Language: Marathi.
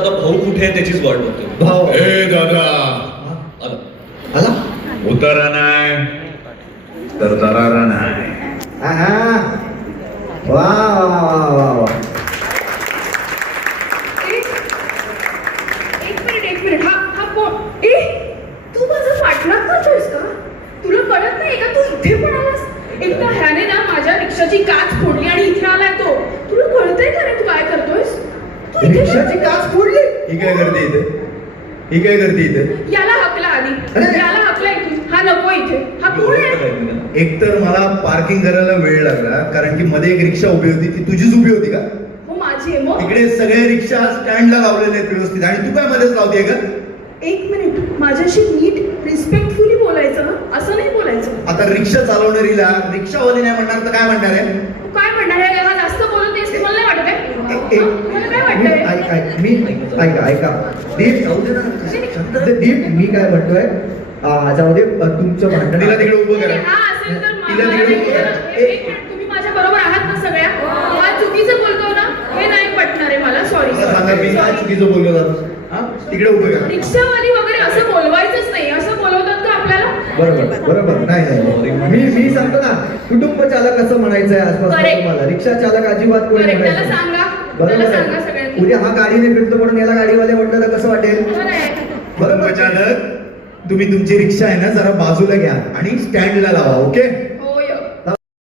आता भाऊ कुठे आहे त्याचीच वाट बघतोय. भाऊ ए दादा, आला. आला उतारा नाही तर दरारा नाही. आहा. वा वा वा वा वा. एक मिनिट हा कोण? तू माझा पाठलाग करतोयस का? तुला कळत नाही का तू इथे पण आलास? एकदा ह्याने ना माझ्या रिक्षाची काच फोडली आणि इथे आलाय तो. तुला कळतंय का रे तू काय करतोयस? तू इथे रिक्षाची काच फोडली. ही काय करते इथे? ही काय करते इथे? याला हकला आधी. अरे! याला हकला इथून. हा नको इथे. हा कोण आहे? एकतर मला पार्किंग करायला वेळ लागला कारण की मध्ये एक रिक्षा उभी होती, ती तुझीच उभी होती का? हो माझी आहे मग. तिकडे सगळे रिक्षा स्टँडला लावलेले आहेत व्यवस्थित आणि तू काय मध्येच लावतेय का? एक मिनिट माझ्याशी नीट रिस्पेक्टफुली बोलायचं हं? असं नाही बोलायचं. आता रिक्षा चालवणारीला रिक्षावाली नाही म्हणणार तर काय म्हणणार आहे? तू काय म्हणणार आहे? हा जास्त बोलत नाहीस तुम्हाला नाही वाटत आहे? तुम्हाला काय वाटतंय? ऐका दीप मी काय म्हणतोय जाऊ दे तुमचं भांडण तिला तिकडे उभं करा. हा असेल तर तिला तिकडे उभं करा. एक मिनिट, तुम्ही माझ्या बरोबर आहात ना सगळ्या? हा चुकीचं बोलतो ना हे नाही पटणार आहे मला. सॉरी मला सांगा मी काय चुकीचं बोललो जातो? हा तिकडे उभं करा. रिक्षावाली वगैरे असं बोलवायचंच नाही. असं बोलवतात का आपल्याला? बरोबर नाही मी सांगतो ना कुटुंब चालक असं म्हणायचंय आसपास Correct. तुम्हाला. रिक्षा चालक अजिबात कोणी Correct. त्याला म्हणायचं सांगा. बरोबर त्याला आहे. सांगा सगळ्यांनी. उद्या हा गाडीने फिरतो म्हणून याला गाडीवाले म्हटलं तर कसं वाटेल? बरं आहे. बरोबर चालक तुम्ही तुमची रिक्षा आहे ना जरा बाजूला घ्या आणि स्टँडला लावा. ओके